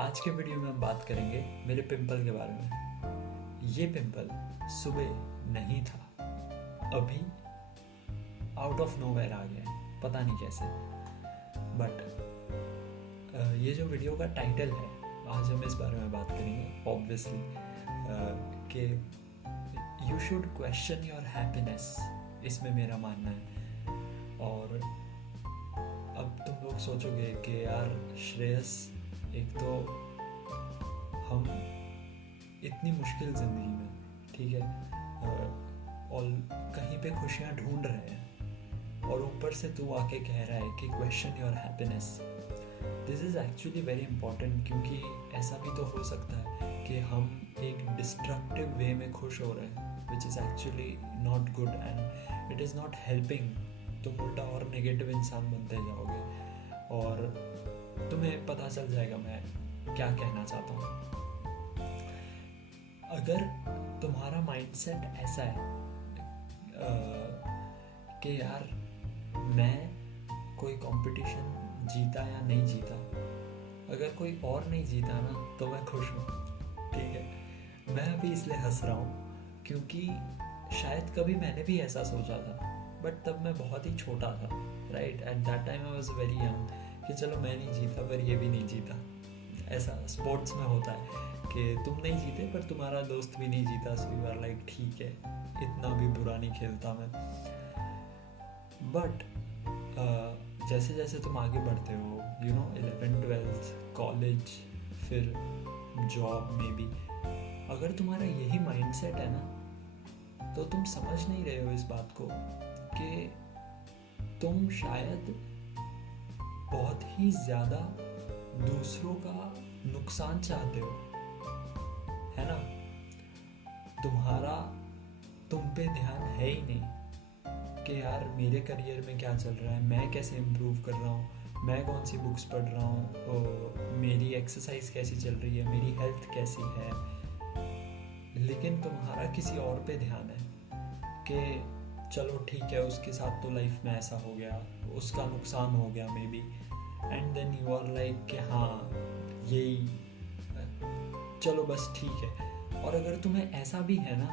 आज के वीडियो में हम बात करेंगे मेरे पिंपल के बारे में। ये पिंपल सुबह नहीं था, अभी आउट ऑफ नोवेयर आ गया है, पता नहीं कैसे। बट ये जो वीडियो का टाइटल है, आज हम इस बारे में बात करेंगे ऑब्वियसली कि you should question your happiness, इसमें मेरा मानना है। और अब तुम लोग सोचोगे कि यार श्रेयस, एक तो हम इतनी मुश्किल ज़िंदगी में, ठीक है, और कहीं पे खुशियाँ ढूंढ रहे हैं, और ऊपर से तू आके कह रहा है कि question your happiness. This is actually very important, क्योंकि ऐसा भी तो हो सकता है कि हम एक डिस्ट्रक्टिव वे में खुश हो रहे हैं, which is actually not good and it is not helping. तुम उल्टा और नेगेटिव इंसान बनते जाओगे और तुम्हें पता चल जाएगा मैं क्या कहना चाहता हूँ। अगर तुम्हारा माइंडसेट ऐसा है कि यार मैं कोई कंपटीशन जीता या नहीं जीता, अगर कोई और नहीं जीता ना तो मैं खुश हूँ, ठीक है। मैं अभी इसलिए हंस रहा हूँ क्योंकि शायद कभी मैंने भी ऐसा सोचा था, बट तब मैं बहुत ही छोटा था, right. At that time I was very young कि चलो मैं नहीं जीता पर ये भी नहीं जीता। ऐसा स्पोर्ट्स में होता है कि तुम नहीं जीते पर तुम्हारा दोस्त भी नहीं जीता, सो यू आर लाइक ठीक है, इतना भी बुरा नहीं खेलता मैं। बट जैसे जैसे तुम आगे बढ़ते हो, you know, 11th 12th college, फिर जॉब में भी, अगर तुम्हारा यही माइंडसेट है ना, तो तुम समझ नहीं रहे हो इस बात को कि तुम शायद बहुत ही ज़्यादा दूसरों का नुकसान चाहते हो, है ना। तुम्हारा तुम पे ध्यान है ही नहीं कि यार मेरे करियर में क्या चल रहा है, मैं कैसे इम्प्रूव कर रहा हूँ, मैं कौन सी बुक्स पढ़ रहा हूँ, मेरी एक्सरसाइज कैसी चल रही है, मेरी हेल्थ कैसी है। लेकिन तुम्हारा किसी और पे ध्यान है कि चलो ठीक है, उसके साथ तो लाइफ में ऐसा हो गया, उसका नुकसान हो गया may be, and then you are like कि हाँ यही, चलो बस ठीक है। और अगर तुम्हें ऐसा भी है ना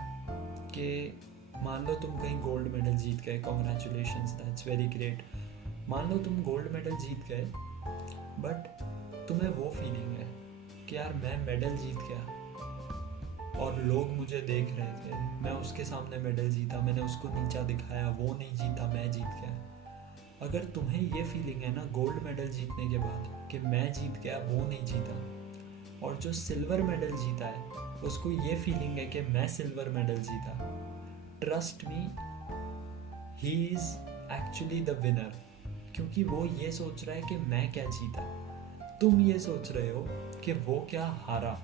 कि मान लो तुम कहीं गोल्ड मेडल जीत गए, कॉन्ग्रेचुलेशंस, दैट्स वेरी ग्रेट। मान लो तुम गोल्ड मेडल जीत गए, बट तुम्हें वो फीलिंग है कि यार मैं मेडल जीत गया और लोग मुझे देख रहे थे, मैं उसके सामने मेडल जीता, मैंने उसको नीचा दिखाया, वो नहीं जीता, मैं जीत गया। अगर तुम्हें ये फीलिंग है ना गोल्ड मेडल जीतने के बाद कि मैं जीत गया, वो नहीं जीता, और जो सिल्वर मेडल जीता है उसको ये फीलिंग है कि मैं सिल्वर मेडल जीता, trust me, he is actually the winner, क्योंकि वो ये सोच रहा है कि मैं क्या जीता, तुम ये सोच रहे हो कि वो क्या हारा।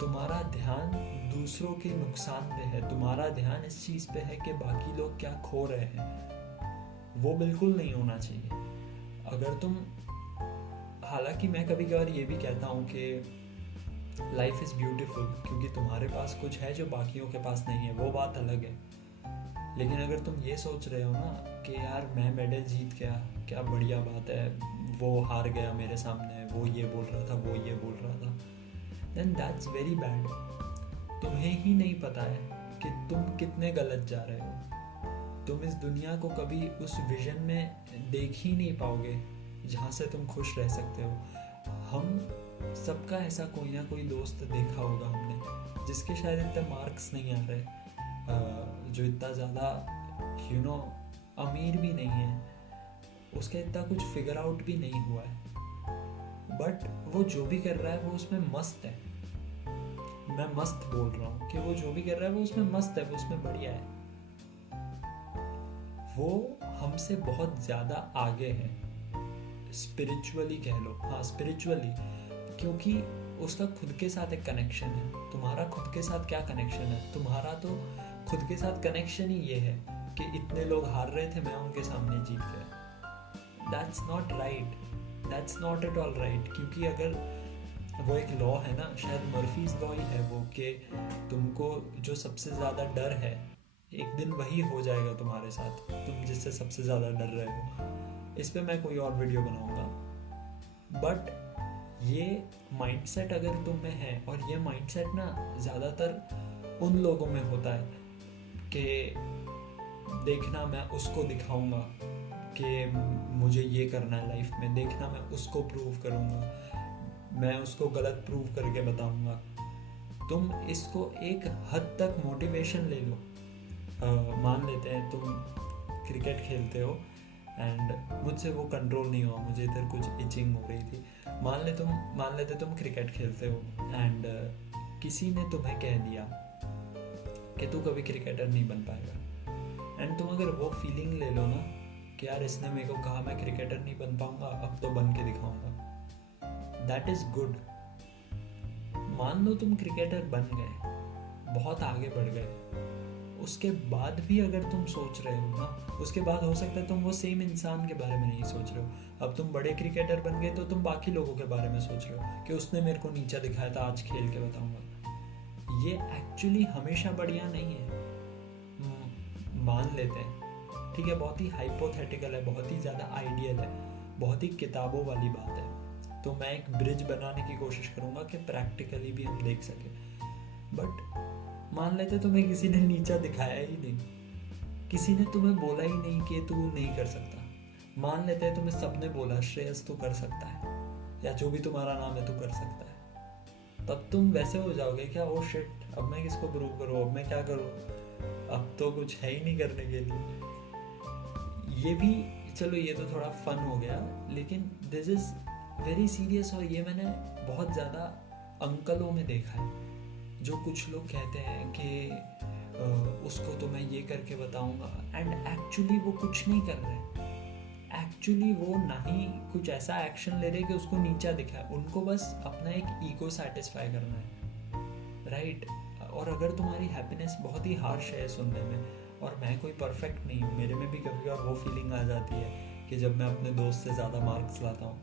तुम्हारा ध्यान दूसरों के नुकसान पे है, तुम्हारा ध्यान इस चीज़ पे है कि बाकी लोग क्या खो रहे हैं। वो बिल्कुल नहीं होना चाहिए। अगर तुम, हालांकि मैं कभी कभार ये भी कहता हूँ कि लाइफ इज़ ब्यूटीफुल क्योंकि तुम्हारे पास कुछ है जो बाकियों के पास नहीं है, वो बात अलग है। लेकिन अगर तुम ये सोच रहे हो ना कि यार मैं मेडल जीत गया, क्या बढ़िया बात है, वो हार गया मेरे सामने, वो ये बोल रहा था, वो ये बोल रहा था, देन दैट्स वेरी बैड। तुम्हें ही नहीं पता है कि तुम कितने गलत जा रहे हो। तुम इस दुनिया को कभी उस विजन में देख ही नहीं पाओगे जहाँ से तुम खुश रह सकते हो। हम सबका ऐसा कोई ना कोई दोस्त देखा होगा हमने, जिसके शायद इतने मार्क्स नहीं आ रहे, जो इतना ज़्यादा यू नो अमीर भी नहीं है, उसका इतना कुछ फिगर आउट भी नहीं हुआ है, बट वो जो भी कर रहा है वो उसमें मस्त है। मैं मस्त बोल रहा हूँ कि वो जो भी कर रहा है वो उसमें मस्त है, वो उसमें बढ़िया है, वो हमसे बहुत ज़्यादा आगे है, स्पिरिचुअली कह लो, हाँ स्पिरिचुअली, क्योंकि उसका खुद के साथ एक कनेक्शन है। तुम्हारा खुद के साथ क्या कनेक्शन है? तुम्हारा तो खुद के साथ कनेक्शन ही ये है कि इतने लोग हार रहे थे, मैं उनके सामने जीत गया। That's not right, that's not at all right. क्योंकि अगर वो एक लॉ है ना, शायद मर्फीज लॉ ही है वो, कि तुमको जो सबसे ज़्यादा डर है, एक दिन वही हो जाएगा तुम्हारे साथ, तुम जिससे सबसे ज़्यादा डर रहे हो। इस पे मैं कोई और वीडियो बनाऊंगा। बट ये माइंडसेट अगर तुम में है, और ये माइंडसेट ना ज़्यादातर उन लोगों में होता है कि देखना मैं उसको दिखाऊंगा कि मुझे ये करना है लाइफ में, देखना मैं उसको प्रूव करूंगा, मैं उसको गलत प्रूव करके बताऊंगा। तुम इसको एक हद तक मोटिवेशन ले लो। मान लेते हैं तुम क्रिकेट खेलते हो एंड मुझसे वो कंट्रोल नहीं हुआ, मुझे इधर कुछ इचिंग हो रही थी। मान लेते तुम क्रिकेट खेलते हो एंड किसी ने तुम्हें कह दिया कि तू कभी क्रिकेटर नहीं बन पाएगा, एंड तुम अगर वो फीलिंग ले लो ना कि यार इसने मेरे को कहा मैं क्रिकेटर नहीं बन पाऊंगा, अब तो बन के दिखाऊंगा, दैट इज गुड। मान लो तुम क्रिकेटर बन गए, बहुत आगे बढ़ गए, उसके बाद भी अगर तुम सोच रहे हो ना, उसके बाद हो सकता है तुम वो सेम इंसान के बारे में नहीं सोच रहे हो। अब तुम बड़े क्रिकेटर बन गए तो तुम बाकी लोगों के बारे में सोच रहे हो कि उसने मेरे को नीचा दिखाया था, आज खेल के बताऊंगा। ये एक्चुअली हमेशा बढ़िया नहीं है। मान लेते हैं, ठीक है, बहुत ही हाइपोथेटिकल है, बहुत ही ज़्यादा आइडियल है, बहुत ही किताबों वाली बात है, तो मैं एक ब्रिज बनाने की कोशिश करूँगा कि प्रैक्टिकली भी हम देख सकें। बट मान लेते तुम्हें किसी ने नीचा दिखाया ही नहीं, किसी ने तुम्हें बोला ही नहीं कि तू नहीं कर सकता। मान लेते हैं तुम्हें सबने बोला श्रेयस तू कर सकता है, या जो भी तुम्हारा नाम है तू कर सकता है, तब तुम वैसे हो जाओगे क्या, ओ शिट अब मैं किसको प्रूव करूँ, अब मैं क्या करूँ, अब तो कुछ है ही नहीं करने के लिए। ये भी चलो, ये तो थोड़ा फन हो गया, लेकिन दिस इज वेरी सीरियस। और ये मैंने बहुत ज़्यादा अंकलों में देखा है, जो कुछ लोग कहते हैं कि उसको तो मैं ये करके बताऊंगा, एंड एक्चुअली वो कुछ नहीं कर रहे। एक्चुअली वो ना ही कुछ ऐसा एक्शन ले रहे कि उसको नीचा दिखाए, उनको बस अपना एक ईगो सेटिस्फाई करना है, राइट। और अगर तुम्हारी हैप्पीनेस बहुत ही हार्श है सुनने में, और मैं कोई परफेक्ट नहीं हूँ, मेरे में भी कभी बार वो फीलिंग आ जाती है कि जब मैं अपने दोस्त से ज़्यादा मार्क्स लाता हूँ,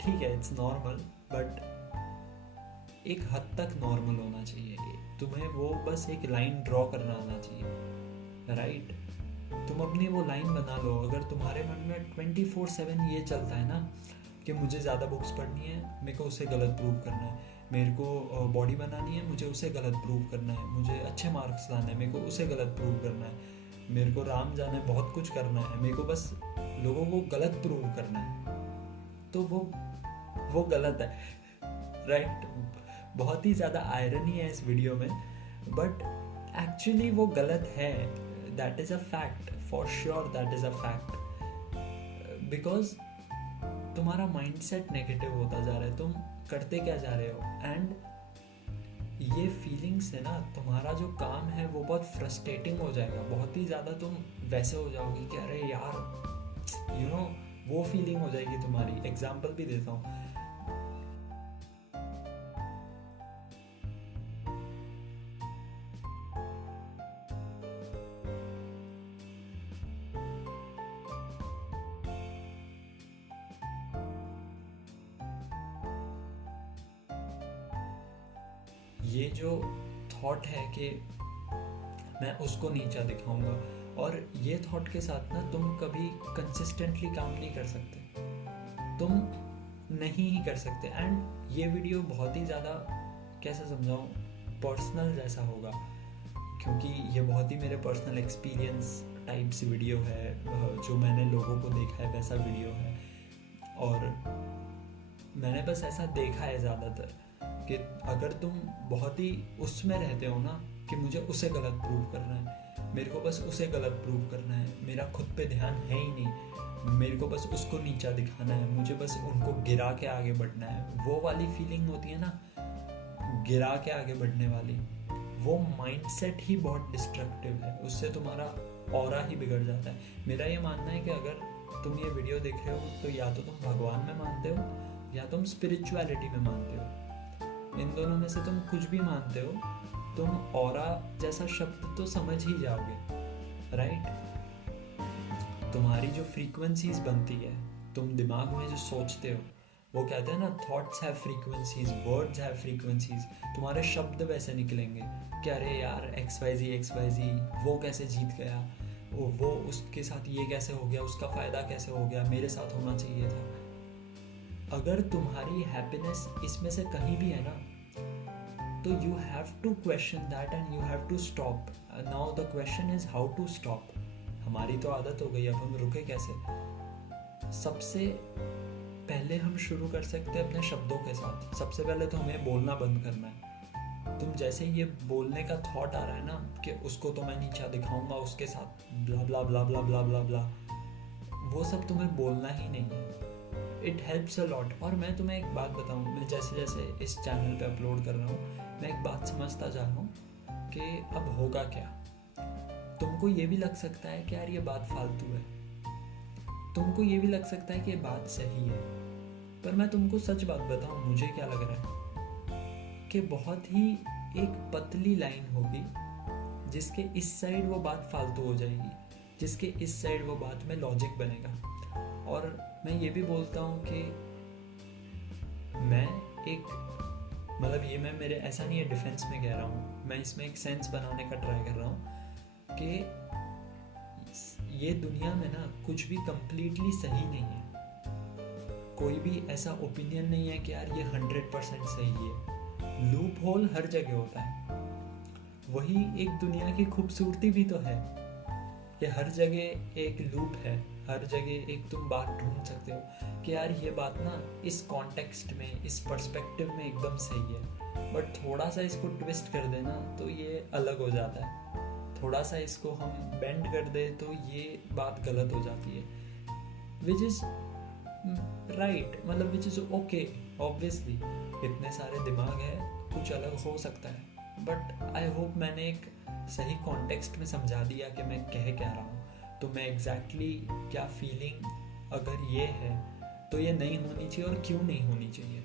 ठीक है इट्स नॉर्मल, बट एक हद तक नॉर्मल होना चाहिए। तुम्हें वो बस एक लाइन ड्रॉ करना आना चाहिए, राइट। तुम अपनी वो लाइन बना लो। अगर तुम्हारे मन में 24/7 ये चलता है ना कि मुझे ज़्यादा बुक्स पढ़नी है, मेरे को उसे गलत प्रूव करना है, मेरे को बॉडी बनानी है, मुझे उसे गलत प्रूव करना है, मुझे अच्छे मार्क्स लाना है, मेरे को उसे गलत प्रूव करना है, मेरे को राम जाने बहुत कुछ करना है, मेरे को बस लोगों को गलत प्रूव करना है, तो वो गलत है, राइट। बहुत ही ज़्यादा आयरनी है इस वीडियो में, बट एक्चुअली वो गलत है। That is a fact, for sure that is a fact, because तुम्हारा माइंडसेट नेगेटिव होता जा रहा है, तुम करते क्या जा रहे हो, एंड ये फीलिंग्स है ना, तुम्हारा जो काम है वो बहुत फ्रस्ट्रेटिंग हो जाएगा, बहुत ही ज़्यादा तुम वैसे हो जाओगे कि अरे यार यू नो, वो फीलिंग हो जाएगी तुम्हारी। एग्जाम्पल भी देता हूँ, ये जो थॉट है कि मैं उसको नीचा दिखाऊंगा, और ये थॉट के साथ ना तुम कभी कंसिस्टेंटली काम नहीं कर सकते, तुम नहीं ही कर सकते। एंड ये वीडियो बहुत ही ज़्यादा, कैसे समझाऊँ, पर्सनल जैसा होगा, क्योंकि ये बहुत ही मेरे पर्सनल एक्सपीरियंस टाइप्स वीडियो है, जो मैंने लोगों को देखा है वैसा वीडियो है, और मैंने बस ऐसा देखा है ज़्यादातर कि अगर तुम बहुत ही उसमें रहते हो ना कि मुझे उसे गलत प्रूव करना है, मेरे को बस उसे गलत प्रूव करना है, मेरा खुद पे ध्यान है ही नहीं, मेरे को बस उसको नीचा दिखाना है, मुझे बस उनको गिरा के आगे बढ़ना है, वो वाली फीलिंग होती है ना, गिरा के आगे बढ़ने वाली, वो माइंडसेट ही बहुत डिस्ट्रक्टिव है, उससे तुम्हारा ऑरा ही बिगड़ जाता है। मेरा ये मानना है कि अगर तुम ये वीडियो देख रहे हो तो या तो तुम भगवान में मानते हो या तुम स्पिरिचुअलिटी में मानते हो, इन दोनों में से तुम कुछ भी मानते हो, तुम ऑरा जैसा शब्द तो समझ ही जाओगे, राइट। तुम्हारी जो फ्रीक्वेंसीज बनती है, तुम दिमाग में जो सोचते हो, वो कहते हैं ना, thoughts have frequencies, words have frequencies, तुम्हारे शब्द वैसे निकलेंगे कि अरे यार XYZ वो कैसे जीत गया, वो उसके साथ ये कैसे हो गया, उसका फ़ायदा कैसे हो गया, मेरे साथ होना चाहिए था। अगर तुम्हारी हैप्पीनेस इसमें से कहीं भी है ना, तो you have to question that and you have to stop. Now the question is how to stop. हमारी तो आदत हो गई, अब हम रुके कैसे. सबसे पहले हम शुरू कर सकते हैं अपने शब्दों के साथ. सबसे पहले तो हमें बोलना बंद करना है. तुम जैसे ये बोलने का थॉट आ रहा है ना कि उसको तो मैं नीचा दिखाऊंगा उसके साथ ब्ला ब्ला ब्ला ब्ला ब्ला ब्ला ब्ला, वो सब तुम्हें बोलना ही नहीं है. It helps a lot. और मैं तुम्हें एक बात बताऊं, मैं जैसे जैसे इस चैनल पे अपलोड कर रहा हूँ, मैं एक बात समझता जा रहा हूँ कि अब होगा क्या. तुमको ये भी लग सकता है कि यार ये बात फालतू है, तुमको ये भी लग सकता है कि ये बात सही है, पर मैं तुमको सच बात बताऊं, मुझे क्या लग रहा है कि बहुत ही एक पतली लाइन होगी जिसके इस साइड वो बात फालतू हो जाएगी, जिसके इस साइड वो बात में लॉजिक बनेगा. और मैं ये भी बोलता हूँ कि मैं एक मतलब ये मैं मेरे ऐसा नहीं है डिफेंस में कह रहा हूँ, मैं इसमें एक सेंस बनाने का ट्राई कर रहा हूँ कि ये दुनिया में ना कुछ भी कंप्लीटली सही नहीं है. कोई भी ऐसा ओपिनियन नहीं है कि यार ये 100% सही है. लूप होल हर जगह होता है. वही एक दुनिया की खूबसूरती भी तो है कि हर जगह एक लूप है, हर जगह एक तुम बात ढूंढ सकते हो कि यार ये बात ना इस कॉन्टेक्स्ट में, इस पर्सपेक्टिव में एकदम सही है, बट थोड़ा सा इसको ट्विस्ट कर देना तो ये अलग हो जाता है. थोड़ा सा इसको हम बेंड कर दे तो ये बात गलत हो जाती है. विच इज़ राइट, मतलब विच इज़ ओके. ऑब्वियसली इतने सारे दिमाग है, कुछ अलग हो सकता है, बट आई होप मैंने एक सही कॉन्टेक्स्ट में समझा दिया कि मैं कह क्या रहा हूँ. तो मैं एग्जैक्टली क्या फीलिंग अगर ये है तो ये नहीं होनी चाहिए और क्यों नहीं होनी चाहिए.